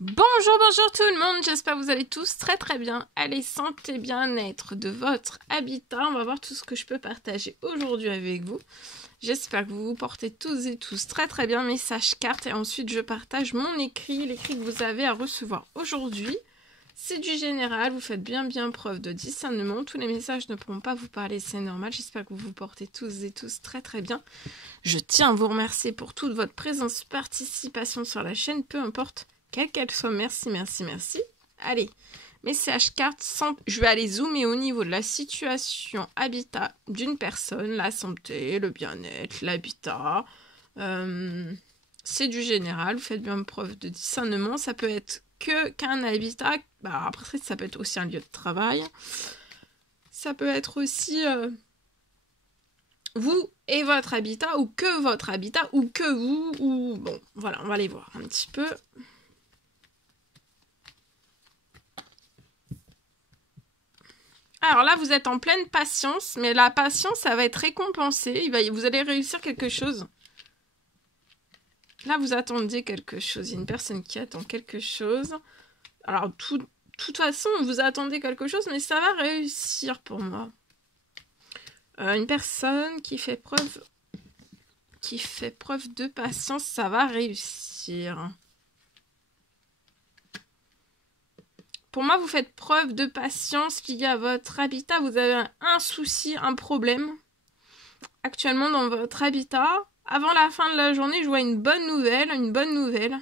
Bonjour tout le monde, j'espère que vous allez tous très bien. Allez, santé, bien-être de votre habitat, on va voir tout ce que je peux partager aujourd'hui avec vous. J'espère que vous vous portez tous et tous très bien, message carte, et ensuite je partage mon écrit, l'écrit que vous avez à recevoir aujourd'hui. C'est du général, vous faites bien preuve de discernement, tous les messages ne pourront pas vous parler, c'est normal, j'espère que vous vous portez tous et tous très bien. Je tiens à vous remercier pour toute votre présence, participation sur la chaîne, peu importe quelle qu'elle soit, merci. Allez, message carte, je vais aller zoomer au niveau de la situation habitat d'une personne, la santé, le bien-être, l'habitat. C'est du général, vous faites bien preuve de discernement, ça peut être qu'un habitat, après ça peut être aussi un lieu de travail, ça peut être aussi vous et votre habitat, ou que votre habitat, ou que vous, ou bon, voilà, on va aller voir un petit peu. Alors là, vous êtes en pleine patience, mais la patience, ça va être récompensé. Vous allez réussir quelque chose. Là, vous attendez quelque chose. Il y a une personne qui attend quelque chose. Alors, de toute façon, vous attendez quelque chose, mais ça va réussir pour moi. Une personne qui fait preuve de patience, ça va réussir. Pour moi, vous faites preuve de patience liée à votre habitat. Vous avez un souci, un problème actuellement dans votre habitat. Avant la fin de la journée, je vois une bonne nouvelle.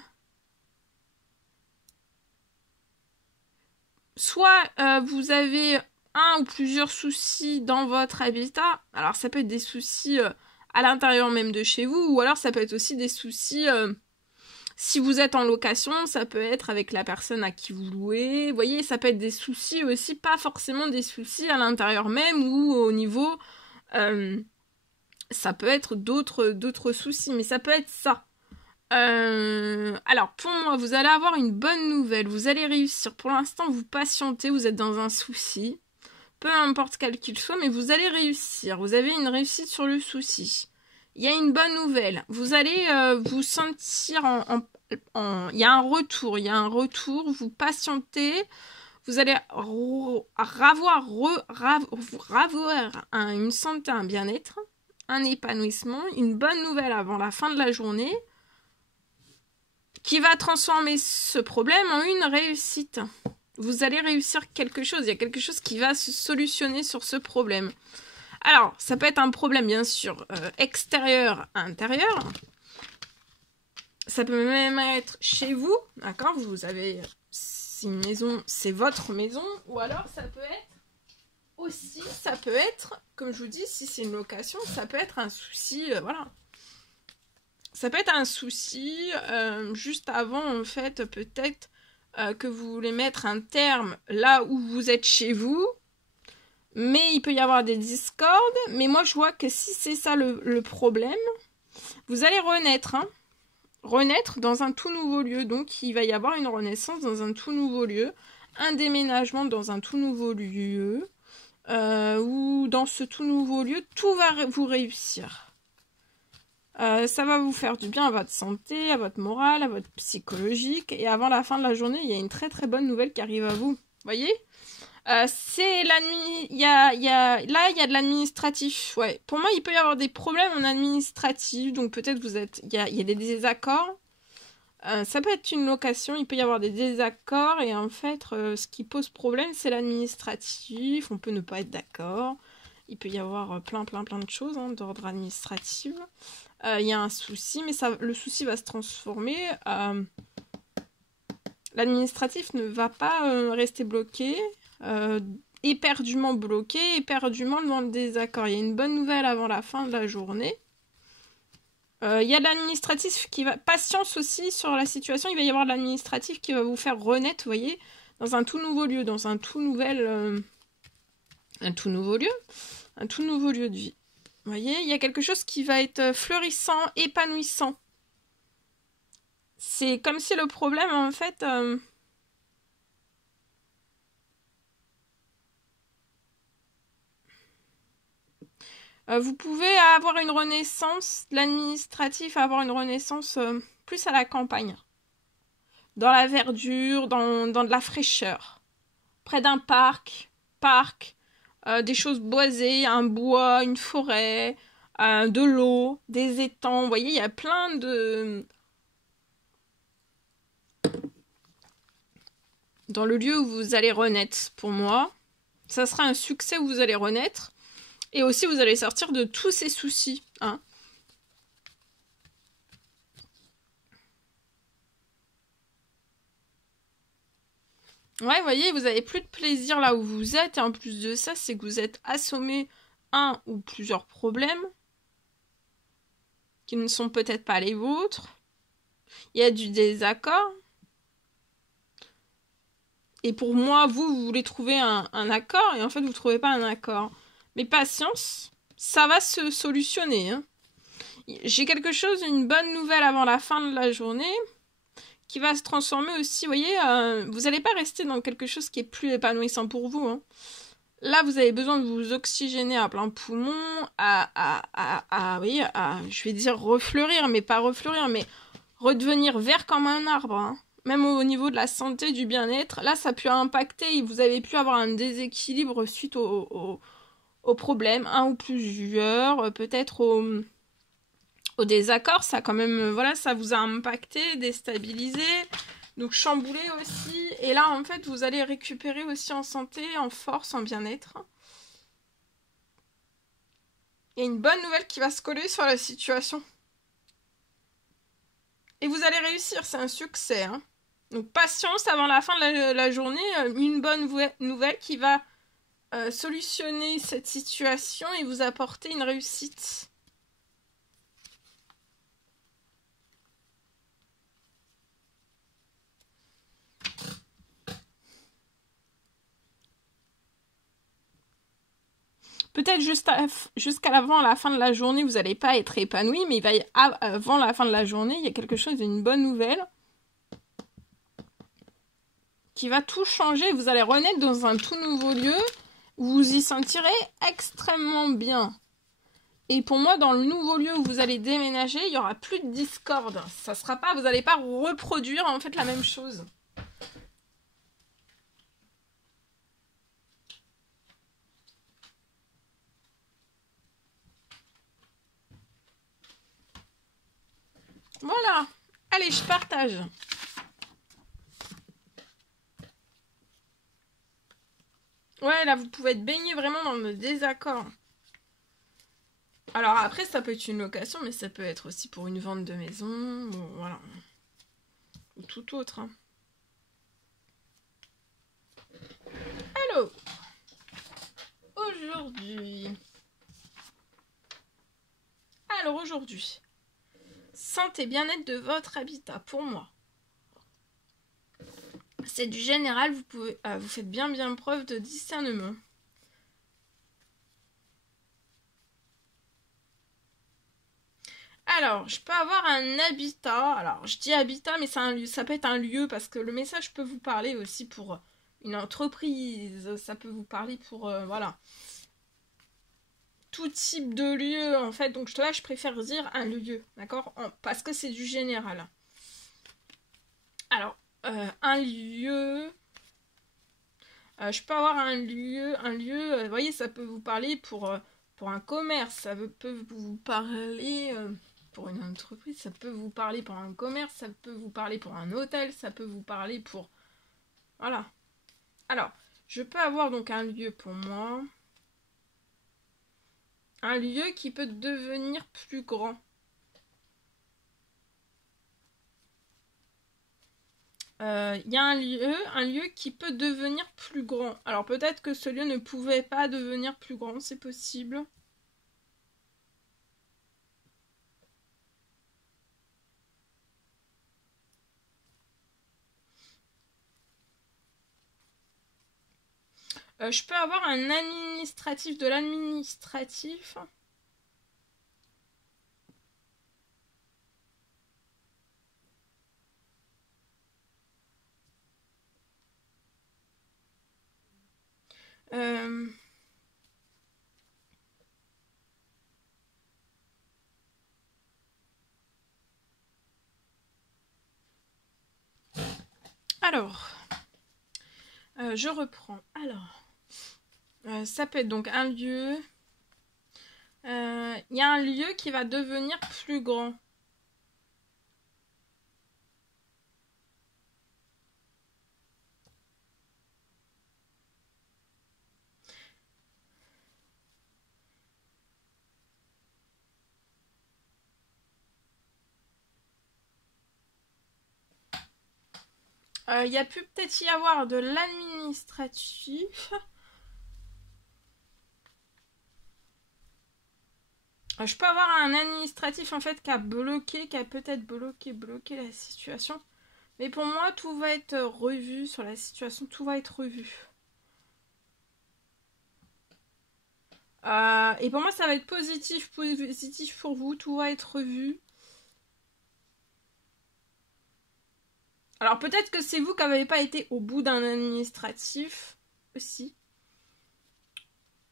Soit vous avez un ou plusieurs soucis dans votre habitat. Alors ça peut être des soucis à l'intérieur même de chez vous, ou alors ça peut être aussi des soucis... si vous êtes en location, ça peut être avec la personne à qui vous louez. Vous voyez, ça peut être des soucis aussi, pas forcément des soucis à l'intérieur même ou au niveau... ça peut être d'autres soucis, mais ça peut être ça. Alors, pour moi, vous allez avoir une bonne nouvelle. Vous allez réussir. Pour l'instant, vous patientez, vous êtes dans un souci. Peu importe quel qu'il soit, mais vous allez réussir. Vous avez une réussite sur le souci. Il y a une bonne nouvelle. Vous allez vous sentir il y a un retour, vous patientez, vous allez ravoir une santé, un bien-être, un épanouissement, une bonne nouvelle avant la fin de la journée qui va transformer ce problème en une réussite. Vous allez réussir quelque chose, il y a quelque chose qui va se solutionner sur ce problème. Alors, ça peut être un problème, bien sûr, extérieur à intérieur. Ça peut même être chez vous, d'accord? Vous avez une maison, c'est votre maison, ou alors ça peut être, comme je vous dis, si c'est une location, ça peut être un souci, voilà. Ça peut être un souci, juste avant, en fait, peut-être que vous voulez mettre un terme là où vous êtes chez vous, mais il peut y avoir des discordes, mais moi je vois que si c'est ça le problème, vous allez renaître, hein. Renaître dans un tout nouveau lieu, donc il va y avoir une renaissance dans un tout nouveau lieu, un déménagement dans un tout nouveau lieu, ou dans ce tout nouveau lieu, tout va vous réussir. Ça va vous faire du bien à votre santé, à votre morale, à votre psychologique, et avant la fin de la journée, il y a une très bonne nouvelle qui arrive à vous. Voyez ? C'est la nuit, là il y a de l'administratif, ouais. Pour moi, il peut y avoir des problèmes en administratif, donc peut-être il y a des désaccords. Ça peut être une location, il peut y avoir des désaccords, et en fait, ce qui pose problème, c'est l'administratif, on peut ne pas être d'accord, il peut y avoir plein de choses hein, d'ordre administratif. Il y a un souci, mais le souci va se transformer. L'administratif ne va pas rester bloqué, éperdument bloqué, éperdument dans le désaccord. Il y a une bonne nouvelle avant la fin de la journée. Il y a de l'administratif qui va... Patience aussi sur la situation. Il va y avoir de l'administratif qui va vous faire renaître, vous voyez, dans un tout nouveau lieu, dans un tout nouveau lieu de vie. Vous voyez, il y a quelque chose qui va être fleurissant, épanouissant. C'est comme si le problème, en fait... vous pouvez avoir une renaissance, l'administratif avoir une renaissance plus à la campagne. dans la verdure, dans de la fraîcheur. Près d'un parc, des choses boisées, un bois, une forêt, de l'eau, des étangs. Vous voyez, il y a plein de... Dans le lieu où vous allez renaître, pour moi, ça sera un succès où vous allez renaître. Et aussi, vous allez sortir de tous ces soucis. Hein. Ouais, vous voyez, vous avez plus de plaisir là où vous êtes. Et en plus de ça, c'est que vous êtes assommé un ou plusieurs problèmes qui ne sont peut-être pas les vôtres. Il y a du désaccord. Et pour moi, vous voulez trouver un accord et en fait, vous ne trouvez pas un accord. Mais patience, ça va se solutionner. Hein. J'ai quelque chose, une bonne nouvelle avant la fin de la journée qui va se transformer aussi. Vous voyez, vous n'allez pas rester dans quelque chose qui est plus épanouissant pour vous. Hein. Là, vous avez besoin de vous oxygéner à plein poumon, je vais dire refleurir, mais pas refleurir, mais redevenir vert comme un arbre. Hein. Même au niveau de la santé, du bien-être, là, ça peut impacter, vous avez pu avoir un déséquilibre suite au problème, un ou plusieurs, peut-être au désaccord, ça quand même, voilà, ça vous a impacté, déstabilisé, donc chamboulé aussi, et là, en fait, vous allez récupérer aussi en santé, en force, en bien-être. Il y a une bonne nouvelle qui va se coller sur la situation. Et vous allez réussir, c'est un succès, hein. Donc patience avant la fin de la journée, une bonne nouvelle qui va solutionner cette situation et vous apporter une réussite. Peut-être jusqu'à la fin de la journée, vous n'allez pas être épanoui, mais avant la fin de la journée, il y a quelque chose d'une bonne nouvelle qui va tout changer. Vous allez renaître dans un tout nouveau lieu où vous y sentirez extrêmement bien. Et pour moi, dans le nouveau lieu où vous allez déménager, il n'y aura plus de discorde. Ça sera pas, vous n'allez pas reproduire en fait la même chose. Voilà. Allez, je partage. Ouais, là, vous pouvez être baigné vraiment dans le désaccord. Alors après, ça peut être une location, mais ça peut être aussi pour une vente de maison, ou voilà. Ou tout autre. Hein. Alors, aujourd'hui, santé bien-être de votre habitat, pour moi. C'est du général, vous faites bien preuve de discernement. Alors, je peux avoir un habitat. Alors, je dis habitat, mais ça peut être un lieu parce que le message peut vous parler aussi pour une entreprise. Ça peut vous parler pour, voilà, tout type de lieu, en fait. Donc là, je préfère dire un lieu, d'accord? Parce que c'est du général. Alors, un lieu... je peux avoir un lieu, vous voyez, ça peut vous parler pour un commerce, ça peut vous parler pour une entreprise, ça peut vous parler pour un commerce, ça peut vous parler pour un hôtel, ça peut vous parler pour... Voilà. Alors, je peux avoir donc un lieu pour moi, un lieu qui peut devenir plus grand. Il y a un lieu qui peut devenir plus grand. Alors peut-être que ce lieu ne pouvait pas devenir plus grand, c'est possible. Je peux avoir un administratif, de l'administratif. Alors, je reprends. Alors, ça peut être donc un lieu. Il y a un lieu qui va devenir plus grand. Il y a pu peut-être y avoir de l'administratif. Je peux avoir un administratif en fait qui a peut-être bloqué la situation. Mais pour moi, tout va être revu sur la situation, tout va être revu. Et pour moi, ça va être positif pour vous, tout va être revu. Alors peut-être que c'est vous qui n'avez pas été au bout d'un administratif aussi.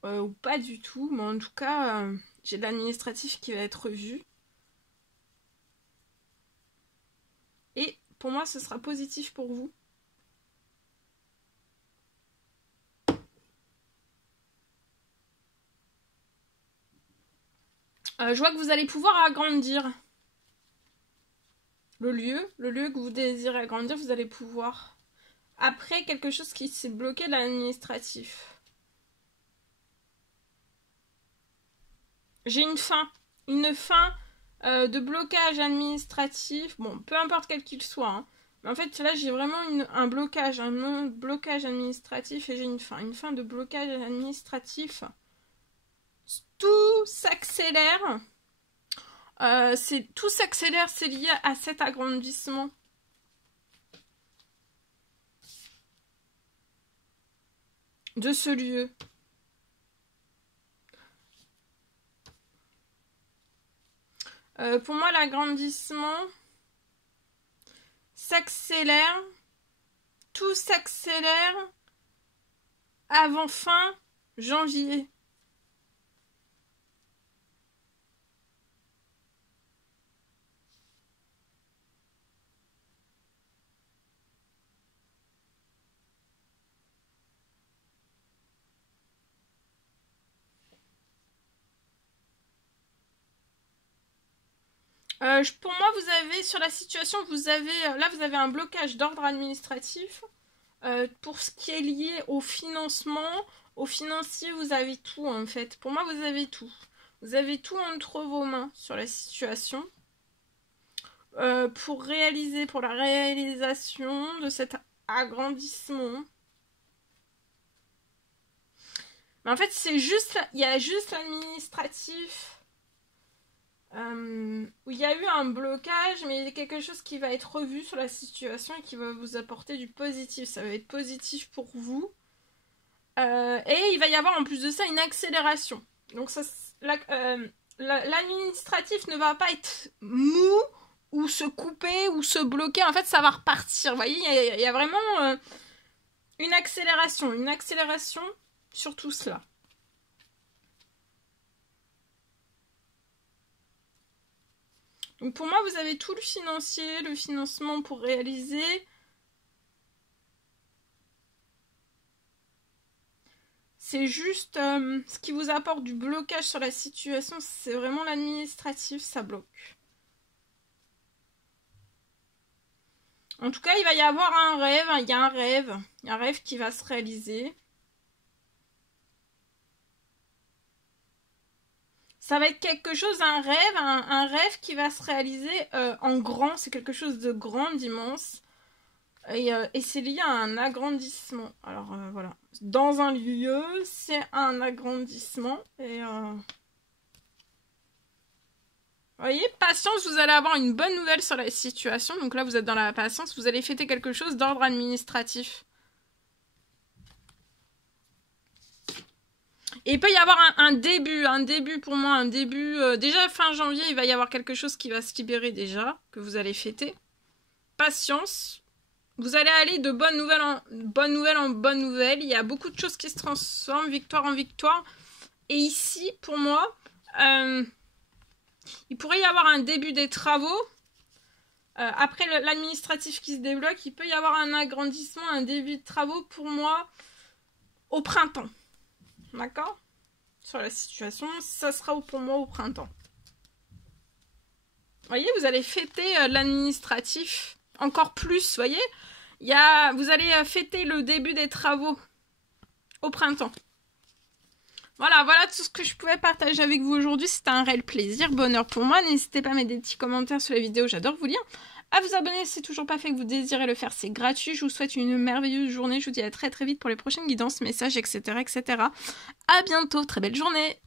Ou pas du tout, mais en tout cas, j'ai de l'administratif qui va être revu. Et pour moi, ce sera positif pour vous. Je vois que vous allez pouvoir agrandir le lieu que vous désirez agrandir, vous allez pouvoir. Après, quelque chose qui s'est bloqué de l'administratif. J'ai une fin de blocage administratif. Bon, peu importe quel qu'il soit. Hein. Mais en fait, là, j'ai vraiment un blocage administratif et j'ai une fin de blocage administratif. Tout s'accélère. Tout s'accélère, c'est lié à cet agrandissement. De ce lieu. Pour moi, l'agrandissement s'accélère. Tout s'accélère avant fin janvier. Pour moi, vous avez, sur la situation, vous avez un blocage d'ordre administratif. Pour ce qui est lié au financement, au financier, vous avez tout en fait. Pour moi, vous avez tout. Vous avez tout entre vos mains sur la situation. Pour la réalisation de cet agrandissement. Mais en fait, il y a juste l'administratif. Où il y a eu un blocage, mais il y a quelque chose qui va être revu sur la situation et qui va vous apporter du positif. Ça va être positif pour vous. Et il va y avoir en plus de ça une accélération. Donc l'administratif ne va pas être mou ou se couper ou se bloquer. En fait, ça va repartir. Vous voyez, il y a vraiment une accélération sur tout cela. Donc pour moi, vous avez tout le financier, le financement pour réaliser. C'est juste ce qui vous apporte du blocage sur la situation, c'est vraiment l'administratif, ça bloque. En tout cas, il va y avoir un rêve, il y a un rêve qui va se réaliser. Ça va être quelque chose, un rêve qui va se réaliser en grand. C'est quelque chose de grand, d'immense. Et c'est lié à un agrandissement. Alors voilà. Dans un lieu, c'est un agrandissement. Et vous voyez, patience, vous allez avoir une bonne nouvelle sur la situation. Donc là, vous êtes dans la patience. Vous allez fêter quelque chose d'ordre administratif. Et il peut y avoir un début pour moi, déjà fin janvier, il va y avoir quelque chose qui va se libérer déjà, que vous allez fêter. Patience, vous allez aller de bonne nouvelle en bonne nouvelle, il y a beaucoup de choses qui se transforment, victoire en victoire. Et ici, pour moi, il pourrait y avoir un début des travaux, Après l'administratif qui se débloque, il peut y avoir un agrandissement, un début de travaux pour moi au printemps. D'accord? Sur la situation, ça sera pour moi au printemps. Vous voyez, vous allez fêter l'administratif encore plus, vous voyez? Vous allez fêter le début des travaux au printemps. Voilà tout ce que je pouvais partager avec vous aujourd'hui. C'était un réel plaisir, bonheur pour moi. N'hésitez pas à mettre des petits commentaires sur la vidéo, j'adore vous lire. À vous abonner si c'est toujours pas fait, que vous désirez le faire, c'est gratuit. Je vous souhaite une merveilleuse journée. Je vous dis à très vite pour les prochaines guidances, messages, etc. etc. À bientôt, très belle journée.